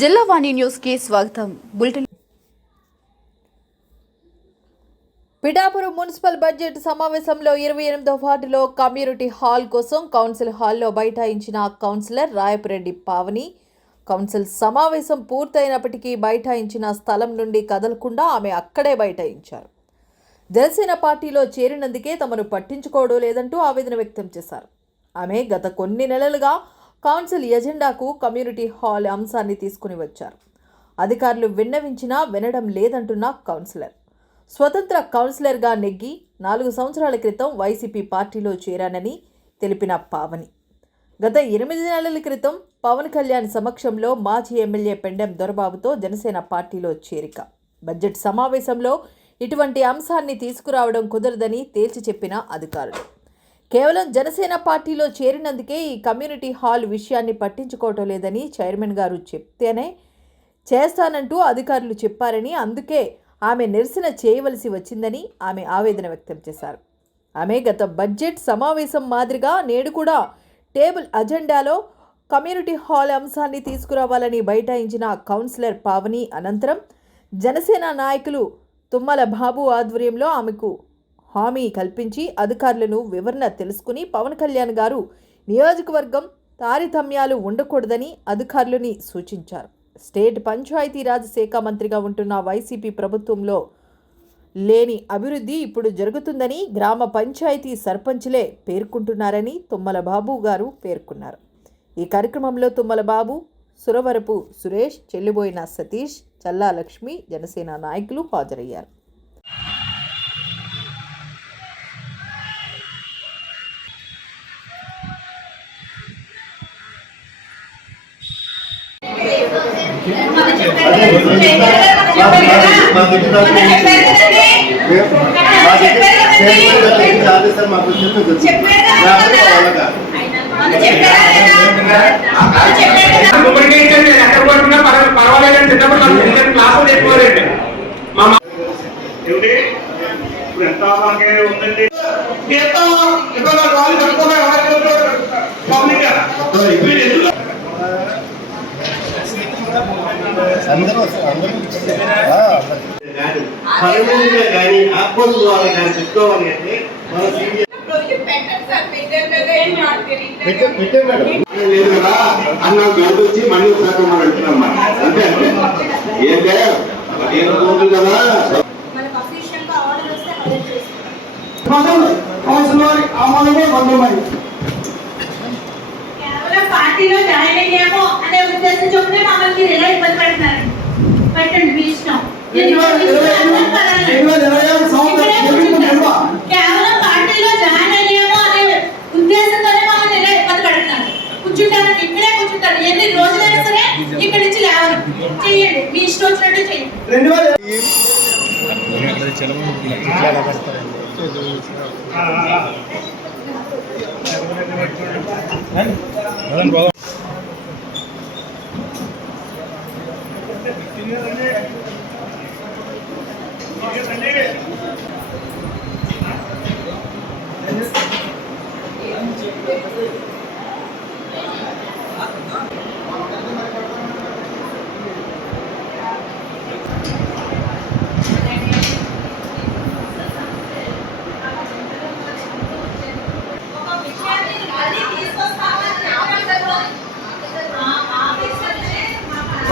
జిల్లా వాణి న్యూస్కి స్వాగతం. బులెటిన్ పిఠాపురం మున్సిపల్ బడ్జెట్ సమావేశంలో ఇరవై ఎనిమిదో వార్డులో కమ్యూనిటీ హాల్ కోసం కౌన్సిల్ హాల్లో బైఠాయించిన కౌన్సిలర్ రాయపురెడ్డి పావని. కౌన్సిల్ సమావేశం పూర్తయినప్పటికీ బైఠాయించిన స్థలం నుండి కదలకుండా ఆమె అక్కడే బైఠాయించారు. జనసేన పార్టీలో చేరినందుకే తమను పట్టించుకోవడం లేదంటూ ఆవేదన వ్యక్తం చేశారు. ఆమె గత కొన్ని నెలలుగా కౌన్సిల్ ఎజెండాకు కమ్యూనిటీ హాల్ అంశాన్ని తీసుకుని వచ్చారు. అధికారులు విన్నవించినా వినడం లేదంటున్న కౌన్సిలర్. స్వతంత్ర కౌన్సిలర్గా నెగ్గి నాలుగు సంవత్సరాల క్రితం వైసీపీ పార్టీలో చేరానని తెలిపిన పావని. గత ఎనిమిది నెలల క్రితం పవన్ కళ్యాణ్ సమక్షంలో మాజీ ఎమ్మెల్యే పెండెం దొరబాబుతో జనసేన పార్టీలో చేరిక. బడ్జెట్ సమావేశంలో ఇటువంటి అంశాన్ని తీసుకురావడం కుదరదని తేల్చి చెప్పిన అధికారులు. కేవలం జనసేన పార్టీలో చేరినందుకే ఈ కమ్యూనిటీ హాల్ విషయాన్ని పట్టించుకోవటం లేదని చైర్మన్ గారు చెప్తేనే చేస్తానంటూ అధికారులు చెప్పారని అందుకే ఆమె నిరసన చేయవలసి వచ్చిందని ఆమె ఆవేదన వ్యక్తం చేశారు. ఆమె గత బడ్జెట్ సమావేశం మాదిరిగా నేడు కూడా టేబుల్ అజెండాలో కమ్యూనిటీ హాల్ అంశాన్ని తీసుకురావాలని బైఠాయించిన కౌన్సిలర్ పావని అనంతరం జనసేన నాయకులు తుమ్మల బాబు ఆధ్వర్యంలో ఆమెకు హామీ కల్పించి అధికారులను వివరణ తెలుసుకుని పవన్ కళ్యాణ్ గారు నియోజకవర్గం తారతమ్యాలు ఉండకూడదని అధికారులని సూచించారు. స్టేట్ పంచాయతీరాజ్ శాఖ మంత్రిగా ఉంటున్న వైసీపీ ప్రభుత్వంలో లేని అభివృద్ధి ఇప్పుడు జరుగుతుందని గ్రామ పంచాయతీ సర్పంచ్లే పేర్కొంటున్నారని తుమ్మల బాబు గారు పేర్కొన్నారు. ఈ కార్యక్రమంలో తుమ్మల బాబు సురవరపు సురేష్ చెల్లిబోయిన సతీష్ చల్లా లక్ష్మి జనసేన నాయకులు హాజరయ్యారు చెప్పారా పర్వాలేదు చిన్నప్పుడు క్లాసులు చెప్పేవారండి మా? ఇప్పుడు ఎంత ఉందండి? ఎంత? ఇక్కడ వాళ్ళు ఎవరైతే పబ్లిక్ ఎందుకు? అందరూ అందరూ కానీ ఆత్మలు వాళ్ళు కానీ పెట్టుకోవాలి అంటే మన సీనియర్ లేదు కదా అన్న గడుపు వచ్చి మళ్ళీ ఒకసారి మనం అంటున్నాం మనం. అంతే అంటే ఏంటే పదిహేను కోట్లు కదా కేవలం పార్టీలో జాయిన్ అనే ఉద్దేశం మమ్మల్ని ఇబ్బంది పెడుతున్నారు పెట్టండి మీ ఇష్టం ఇది అందరం పడాలి. ఇక్కడే కూర్చుంటారు. కేవలం పార్టీలో జాయిన్ అయ్యామో అనే ఉద్దేశంతోనే మమ్మల్ని ఎలా ఇబ్బంది పెడుతున్నారు కూర్చుంటారండి ఇక్కడే కూర్చుంటారు ఎన్ని రోజులైనా సరే ఇక్కడి నుంచి లేవరు చెయ్యండి. మీ ఇష్టం వచ్చినట్టు చెయ్యండి ఒక విషయాన్ని మళ్ళీ తీసుకొస్తామని ఆఫీసర్లో ఆ ఆఫీసర్లే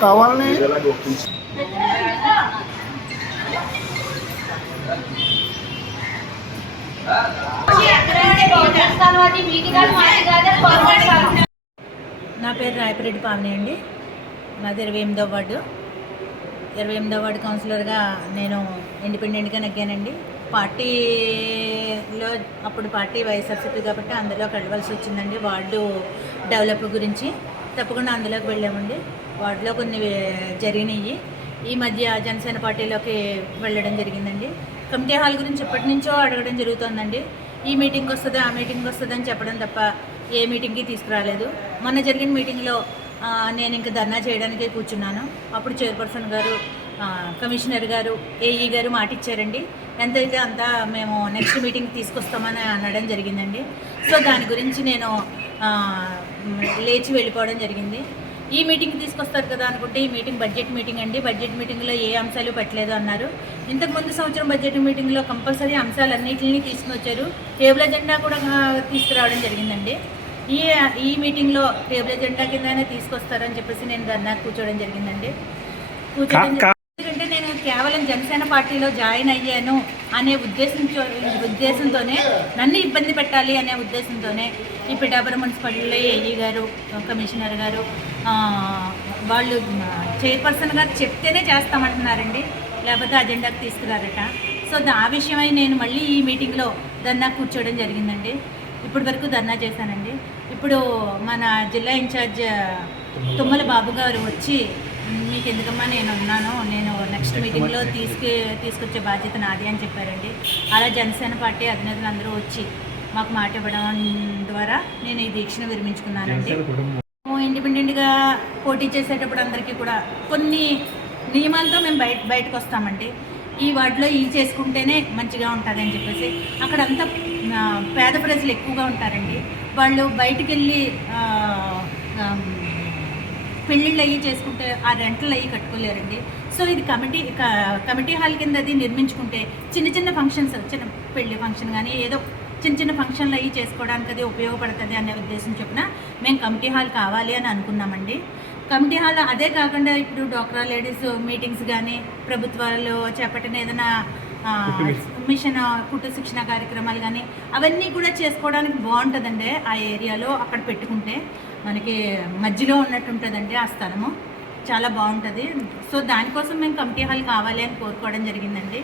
కావాలని నా పేరు రాయపరెడ్డి పావని అండి. నాది ఇరవై ఎనిమిదో వార్డు. ఇరవై ఎనిమిదో వార్డు కౌన్సిలర్గా నేను ఇండిపెండెంట్గా నెగ్గానండి. పార్టీలో అప్పుడు పార్టీ వైఎస్ఆర్సీపీ కాబట్టి అందులోకి వెళ్ళవలసి వచ్చిందండి. వార్డు డెవలప్ గురించి తప్పకుండా అందులోకి వెళ్ళామండి. వార్డులో కొన్ని జరిగినాయి. ఈ మధ్య జనసేన పార్టీలోకి వెళ్ళడం జరిగిందండి. కమిటీ హాల్ గురించి ఎప్పటి నుంచో అడగడం జరుగుతోందండి. ఈ మీటింగ్ వస్తుంది ఆ మీటింగ్కి వస్తుంది అని చెప్పడం తప్ప ఏ మీటింగ్కి తీసుకురాలేదు. మొన్న జరిగిన మీటింగ్లో నేను ఇంకా ధర్నా చేయడానికే కూర్చున్నాను. అప్పుడు చైర్పర్సన్ గారు కమిషనర్ గారు ఏఈ గారు మాట ఇచ్చారండి ఎంతైతే అంత మేము నెక్స్ట్ మీటింగ్ తీసుకొస్తామని అనడం జరిగిందండి. సో దాని గురించి నేను లేచి వెళ్ళిపోవడం జరిగింది. ఈ మీటింగ్ తీసుకొస్తారు కదా అనుకుంటే ఈ మీటింగ్ బడ్జెట్ మీటింగ్ అండి. బడ్జెట్ మీటింగ్లో ఏ అంశాలు పెట్టలేదు అన్నారు. ఇంతకు ముందు సంవత్సరం బడ్జెట్ మీటింగ్లో కంపల్సరీ అంశాలన్నింటినీ తీసుకొచ్చారు. టేబుల్ ఎజెండా కూడా తీసుకురావడం జరిగిందండి. ఈ ఈ మీటింగ్లో టేబుల్ ఎజెండా కిందనే తీసుకొస్తారని చెప్పేసి నేను ధర్నా కూర్చోవడం జరిగిందండి. కూర్చోవడం జరిగింది. ఎందుకంటే నేను కేవలం జనసేన పార్టీలో జాయిన్ అయ్యాను అనే ఉద్దేశంతో ఉద్దేశంతోనే నన్ను ఇబ్బంది పెట్టాలి అనే ఉద్దేశంతోనే ఈ పిఠాపురం మున్సిపాలిటీలో ఏఈ గారు కమిషనర్ గారు వాళ్ళు చైర్పర్సన్ గారు చెప్తేనే చేస్తామంటున్నారండి. లేకపోతే అజెండాకి తీసుకురారట. సో దా- ఆ విషయమై నేను మళ్ళీ ఈ మీటింగ్లో ధర్నా కూర్చోవడం జరిగిందండి. ఇప్పటి వరకు ధర్నా చేశానండి. ఇప్పుడు మన జిల్లా ఇన్ఛార్జ్ తుమ్మల బాబు గారు వచ్చి మీకు ఎందుకమ్మా నేను ఉన్నాను నేను నెక్స్ట్ మీటింగ్లో తీసుకు తీసుకొచ్చే బాధ్యత నాది అని చెప్పారండి. అలా జనసేన పార్టీ అధినేతలు అందరూ వచ్చి మాకు మాట ఇవ్వడం ద్వారా నేను ఈ దీక్షను విరమించుకున్నానండి. ఇండిపెండెంట్గా పోటీ చేసేటప్పుడు అందరికీ కూడా కొన్ని నియమాలతో మేము బయట బయటకు వస్తామండి. ఈ వార్డులో ఈ చేసుకుంటేనే మంచిగా ఉంటుందని చెప్పేసి. అక్కడ అంతా పేద ప్రజలు ఎక్కువగా ఉంటారండి. వాళ్ళు బయటికి వెళ్ళి పెళ్ళిళ్ళు అవి చేసుకుంటే ఆ రెంట్లు అవి కట్టుకోలేరండి. సో ఇది కమిటీ క- కమిటీ హాల్ కింద అది నిర్మించుకుంటే చిన్న చిన్న ఫంక్షన్స్ చిన్న పెళ్ళి ఫంక్షన్ కానీ ఏదో చిన్న చిన్న ఫంక్షన్లు అవి చేసుకోవడానికి అది ఉపయోగపడుతుంది అనే ఉద్దేశం చొప్పున మేము కమిటీ హాల్ కావాలి అని అనుకున్నామండి. కమిటీ హాల్ అదే కాకుండా ఇప్పుడు డోక్రా లేడీస్ మీటింగ్స్ కానీ ప్రభుత్వాలు చేపట్టిన ఏదైనా మిషన్. కుట్టు శిక్షణ కార్యక్రమాలు కానీ అవన్నీ కూడా చేసుకోవడానికి బాగుంటుందండి ఆ ఏరియాలో అక్కడ పెట్టుకుంటే. మనకి మధ్యలో ఉన్నట్టు ఉంటుందండి ఆ స్థలము. చాలా బాగుంటుంది. సో దానికోసం మేము కమిటీ హాల్ కావాలి అని కోరుకోవడం జరిగిందండి.